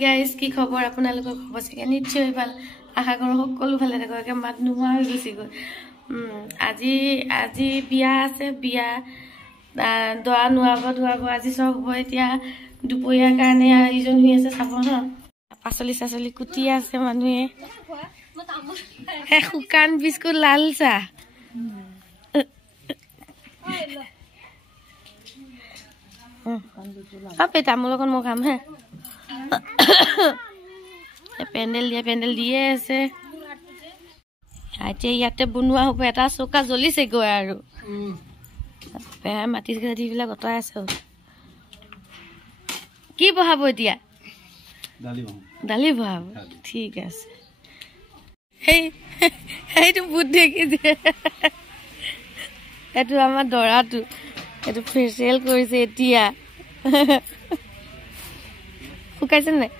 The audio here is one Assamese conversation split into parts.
গাইজ কি খবৰ আপোনালোকৰ খবৰ চাগে নিশ্চয় ভাল আশা কৰোঁ সকলো ভালে থাকক একে মাত নোহোৱা হৈ গৈছে গৈ আজি বিয়া আছে বিয়া দৰা ধোৱাব আজি চব হ'ব এতিয়া দুপৰীয়াৰ কাৰণে আয়োজন হৈ আছে চাব ন পাচলি কুটি আছে মানুহে শুকান বিস্কুট লাল চাহ তামোল অকণ মই খাম হে পেণ্ডেল দিয়ে আছে এতিয়া ইয়াতে বনোৱা হ'ব এটা চৌকা জ্বলিছে গৈ আৰু মাটি বিলাক অঁতৰাই আছে কি বহাব এতিয়া দালি বহাব ঠিক আছে সেইটো বুট দেখিছে এইটো আমাৰ দৰাটো এইটো ফেচিয়েল কৰিছে এতিয়া শুকাইছে নাই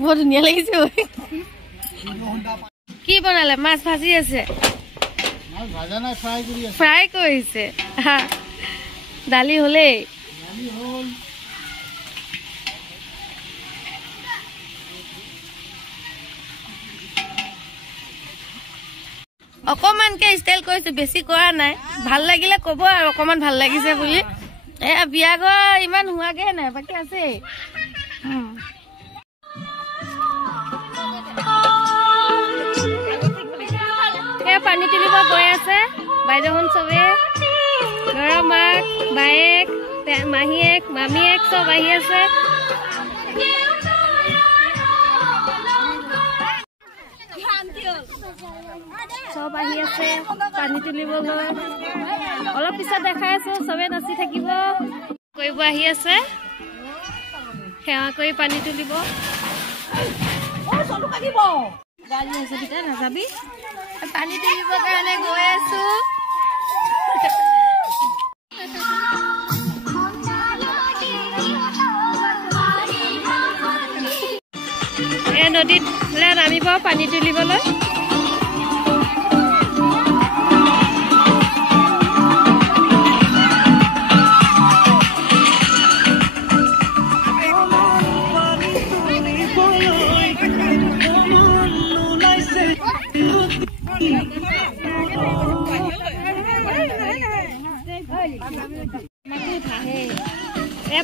বৰ ধুনীয়া লাগিছে কি বনালে মাছ ভাজি আছে ফ্ৰাই কৰিছে দালি হলেই অকমানকে ষ্টাইল কৰিছো বেছি কৰা নাই ভাল লাগিলে কব আৰু অকমান ভাল লাগিছে বুলি বিয়া ঘৰ ইমান হোৱাগে নাই বাকী আছে পানী তুলিব গৈ আছে বাইদেউহন চবে ল'ৰা মাক বায়েক মাহীয়েক মামীয়েক চব আহি আছে চব আহি আছে পানী তুলিবলৈ অলপ পিছত দেখাই আছো চবে নাচি থাকিব কৰিব আহি আছে সেৱা কৰি পানী তুলিব গাড়ী আছে ভিতৰত নাযাবি পানী তুলিবৰ কাৰণে গৈ আছো নদীত নামিব পানী তুলিবলৈ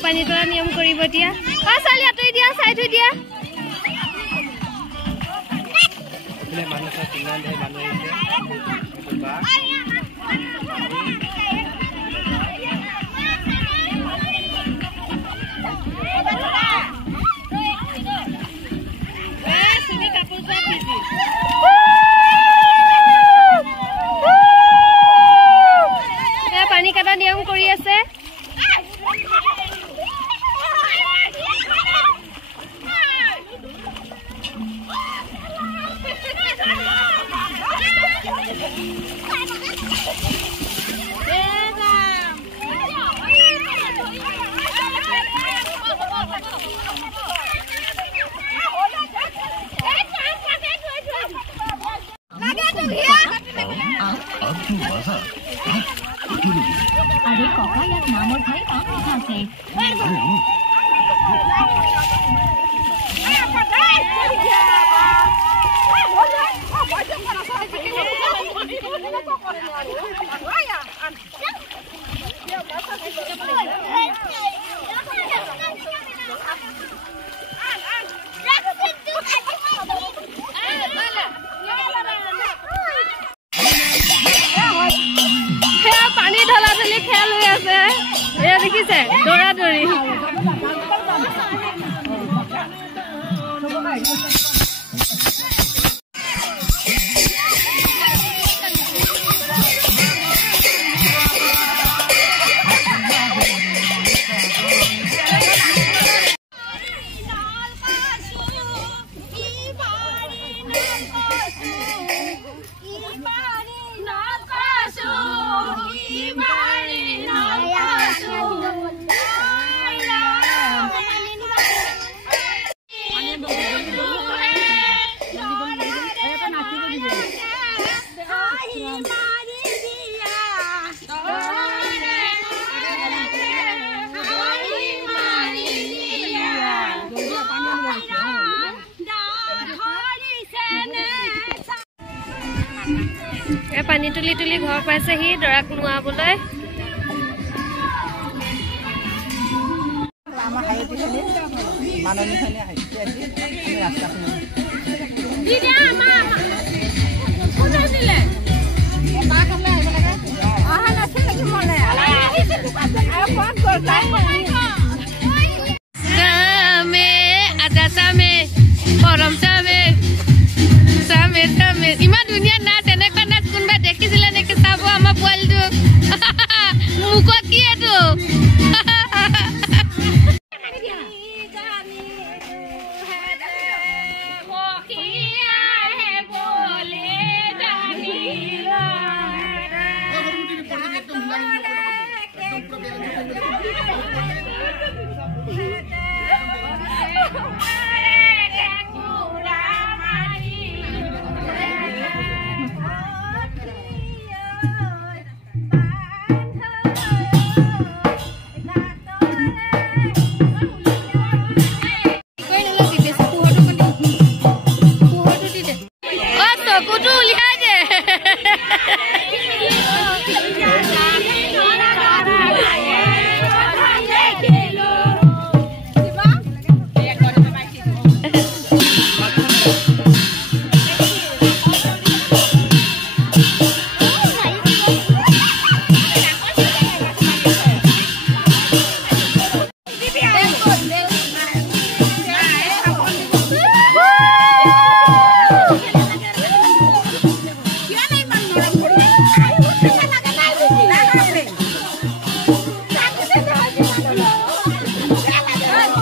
পানী তোলা নিয়ম কৰিব এতিয়া ছোৱালী আঁতৰি দিয়া চাই থৈ দিয়া পানী কাটা নিয়ম কৰি আছে अरे कका यार नाम और भाई काम कहाँ से পানী ঢলা ঢলি খেল হৈ আছে এয়া দেখিছে দৌৰা দৌৰি পানী তুলি তুলি ঘৰ পাইছেহি দৰাক নোৱাবলৈ ইমান ধুনীয়া নাচ এনেকুৱা নাচ কোনোবাই দেখিছিলে নেকি চাব আমাৰ পোৱালিটো মুখত কি এইটো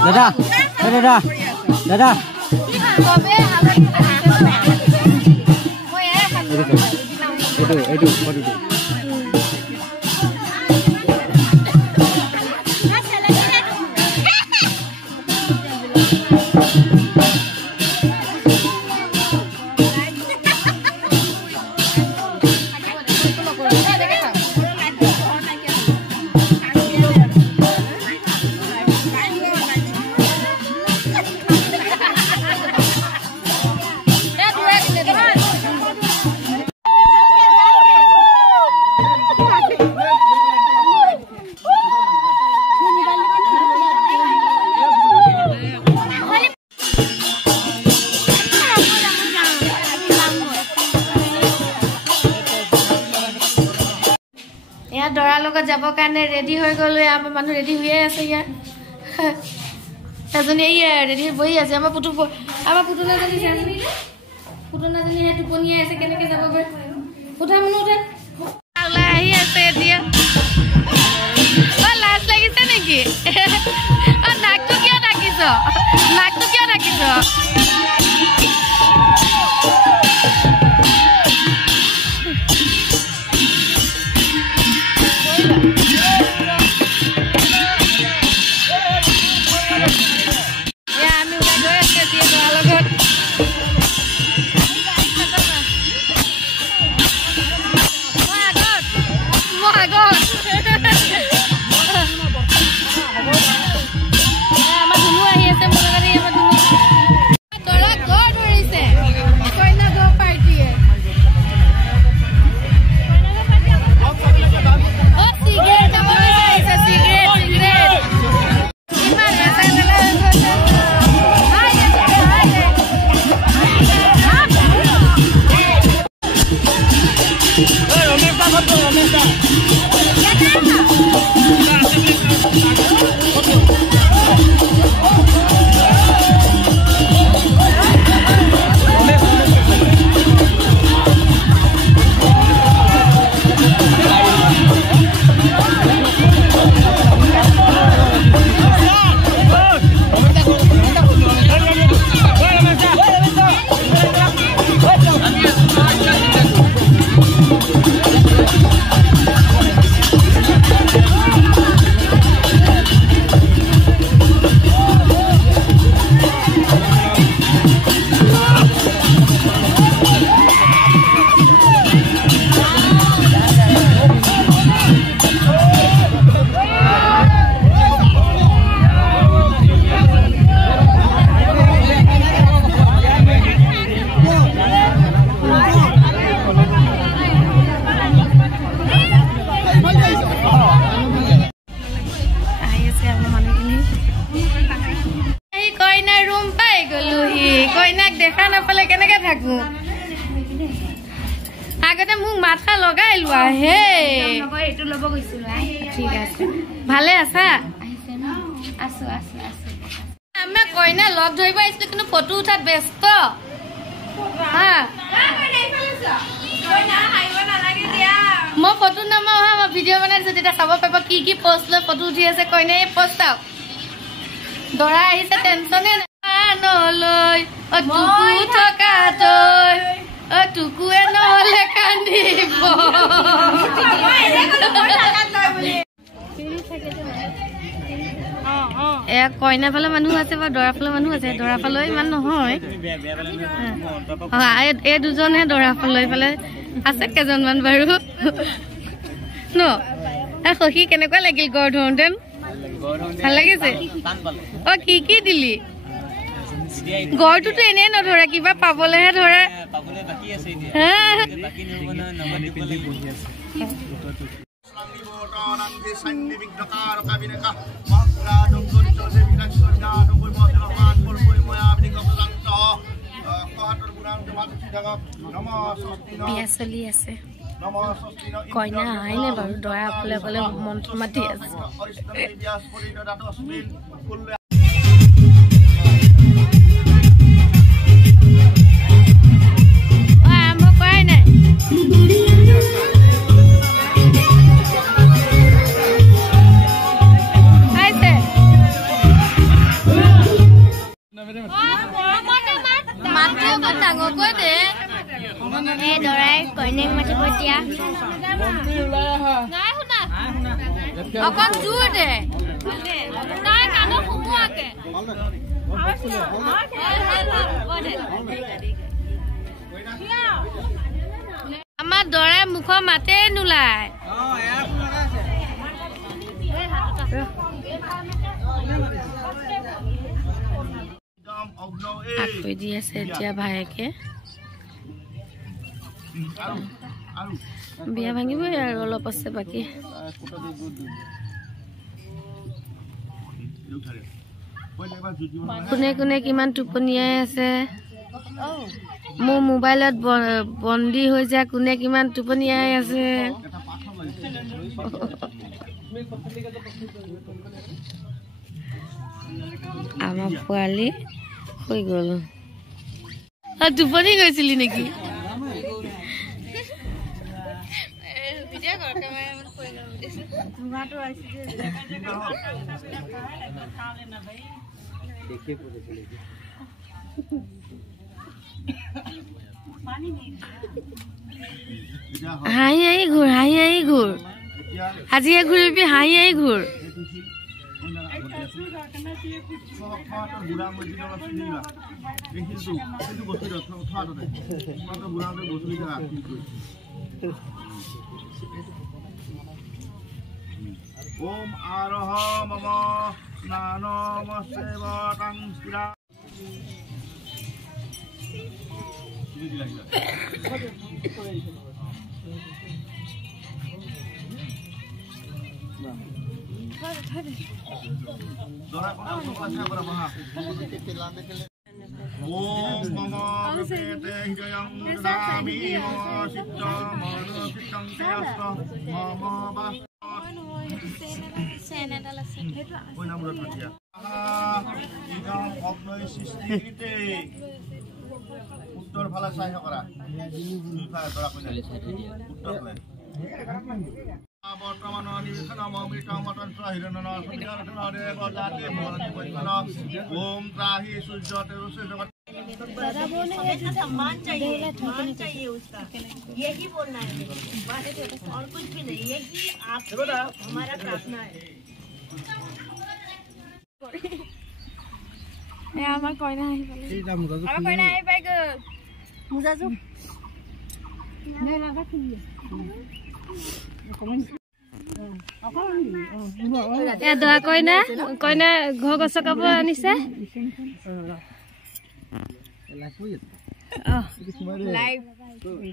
দাদা দাদা দাদা এইটো দৰাৰ লগত যাব কাৰণে ৰেডি হৈ গ'লো আমাৰ মানুহ ৰেডি হৈয়ে আছে ইয়াত এজনী ৰেডি হৈ বহি আছে আমাৰ পুতনাজনী টোপনিয়াই আছে কেনেকে যাবগৈ উঠা মানুহ উঠা ওলাই আহি আছে এতিয়া লাজ লাগিছে নেকি নাকটো কিয় ডাকিছ দেখা নাপালে কেনেকে থাকো আগতে মোক মাথা লগাই লোৱা হে এইটো লব গৈছিল ঠিক আছে ভালে আছা আছো আছো আছো আমি কইনা লগ ধৰিব আহিছিলো কিন্তু ফটো উঠাত ব্যস্ত হা মই ফটো নামাও হা মই ভিডিঅ' বনাইছো তেতিয়া চাব পাৰিব কি কি পোষ্ট লৈ ফটো উঠি আছে কইনা এই পোষ্ট চাওক দৰা আহিছে টেনচনে নলয় টুকু থকা তই টুকুৱে নহলে কান্দিব এয়া কইনা ফালে মানুহ আছে বা দৰা ফালে মানুহ আছে দৰা ফালে ইমান নহয় এই দুজনহে দৰা ফালে ফালে আছে কেইজনমান বাৰু ন সখী কেনেকুৱা লাগিল গড় ধৰোঁতে ভাল লাগিছে অ কি দিলি গড়টোতো এনেই নধৰে কিবা পাবলেহে ধৰে বিয়া চলি আছে কইনা আহাই নাই বাৰু দৰা ফালে ফালে মন্ত্ৰ মাতি আছে আৰম্ভ কৰাই নাই দৰাই কইনাক মাতিব এতিয়া অকণ জোৰ দে তাই কাণত সোমোৱাকে আমাৰ দৰাই মুখৰ মাতেই নোলায় আকৈ দি আছে এতিয়া ভায়েকে বিয়া ভাঙিবই আৰু অলপ আছে বাকী কোনে কোনে কিমান টোপনিয়াই আছে মোৰ মোবাইলত বন্দী হৈ যায় কোনে কিমান টোপনিয়াই আছে আমাৰ পোৱালি হৈ গ'ল টোপনি গৈছিলি নেকি হাঁহি আহি ঘূৰ আজিয়ে ঘূৰিবি হাঁহি আহি ঘূৰ ओम आरोह मम नानम सेवकं स्थिरा ओम मम पेटे हृदयं ददामि सिद्धं मनोसिद्धं तेयस्त मम वास उत्तर फाले चाই কৰা বৰ্তমান নিবেশন অমৃতম মতন্ত্র হিরণ্যন সঞ্জাতনরে বজাতে মরণি বৈষ্ণন ওম ত্রাহি সূর্য তেজস্বী জগৎ सम्मान चाहिए उसका यही बोलना है और कुछ भी नहीं यही आप हमारा प्रार्थना है আমাৰ কইনা আহি পালে আমাৰ কইনা আহি পাই গ'ল মুজাজু নে লাগা খুলি দৰা কইনা ঘৰ গছৰ কাপোৰ আনিছে লাইভ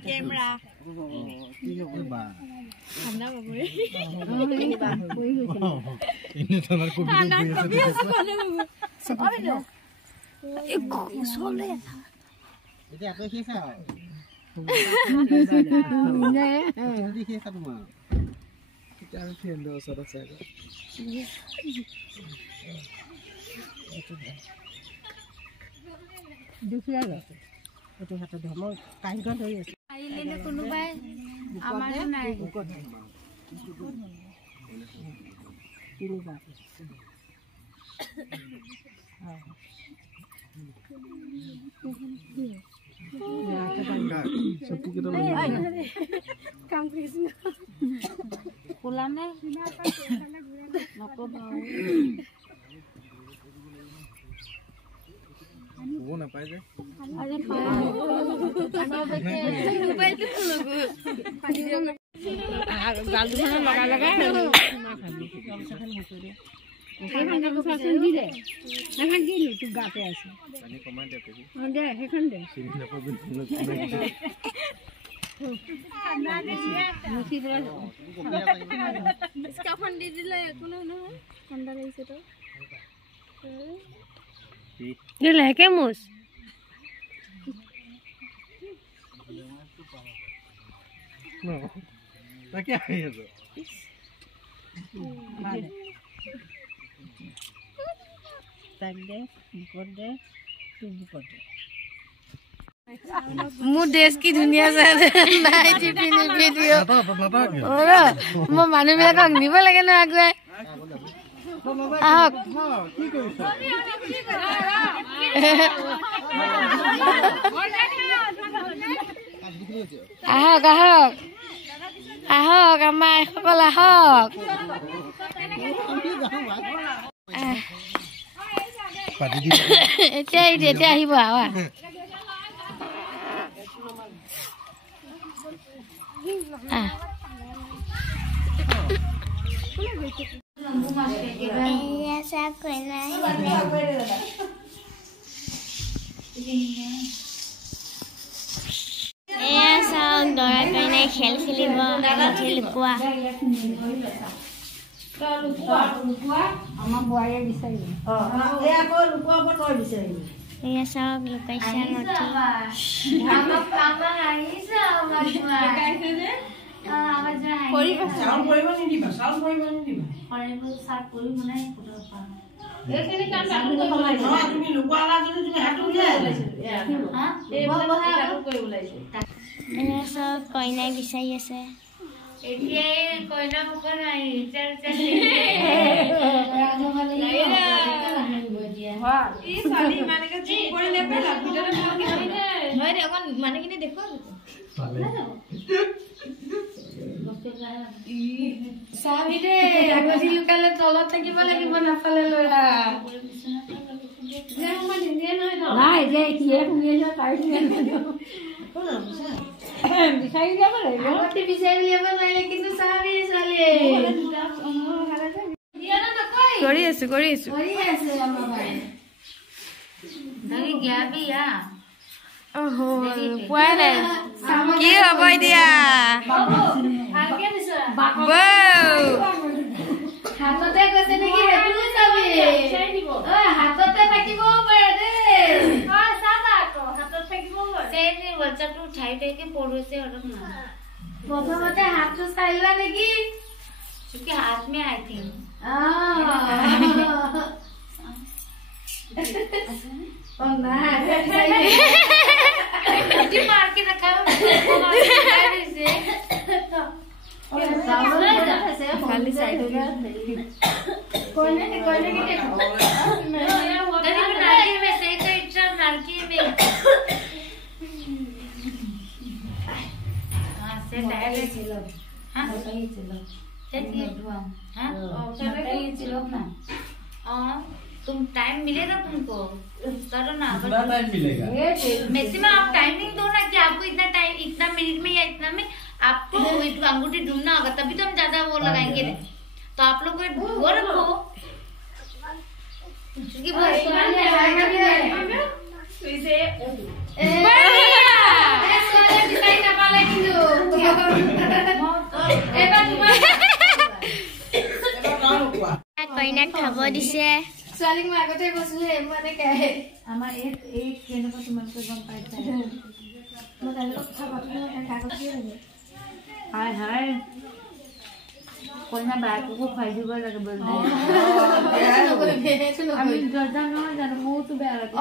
কেমেৰা এতিয়া আকৌ কি চাই নে কি চাই তোমাৰ এতিয়া আৰু ফ্ৰেণ্ডৰ ওচৰত আছে দুখিয়া গৈছে এইটো হাতে ধৰ্ম কাহিনীখন ধৰি আছে আহিলে কোনোবাই আমাৰ নাই তিনিটা কাম কৰিছে খোলা নাই নকবা হ'ব নাপায় যে लेके मुस তাকে আহি আছে মোৰ ড্ৰেছ কি ধুনীয়া নাইটি পিন্ধি ভিডিঅ' মই মানুহবিলাকক নিব লাগে ন আগুৱাই আহক আহক আহক আহক আমাৰ সকল আহক এতিয়া এতিয়া আহিব আহা দৰা কইনাই খেল খেলিব লুকুৱা এয়া চাওক লুকাইছা কইনাই বিচাৰি আছে মানুহখিনি দেখো চাবি দে আগতে লুকালে তলত থাকিব লাগিব নাপালে ল'ৰা নাই যে কিয়ে শুনি আছে তাই বিচাৰি যাব লাগিব আগতে বিচাৰি উলিয়াব নোৱাৰিলে কিন্তু চাবি ছোৱালী কৰি আছো পোৱাই নাই কি হ'ব এতিয়া হাততে গৈছে নেকি সেইটো চাবি হাততে থাকিব পাৰে দেই উঠাই থাকে পড়ছে প্ৰথমতে হাতটো চাই লোৱা নেকি क्योंकि हाथ में आई थी मार के रखा खाली साइड में से तो इतना नारकी में से डायरेक्ट तुम टाइम मिलेगा तुमको करो ना टाइम मिलेगा मैक्सिमम आप टाइमिंग दो ना कि आपको इतना टाइम इतना मिनट में या इतना में आपको अंगूठी ढूंढना होगा तभी तो हम ज्यादा वो लगाएंगे तो आप लोग वो रखो क्योंकि वो কইনাক খাব দিছে ছোৱালীক মই আগতে কৈছিলো মানে আমাৰ এই কেনেকুৱা তোমালোকে গম পাইছা মই তাইৰ লগত কথা পাতিলে কাগজ দিয়ে লাগে হাই হাই কইনা বায়েককো খুৱাই দিব লাগে বোলে আমি জজা নহয় জানো মোৰতো বেয়া লাগে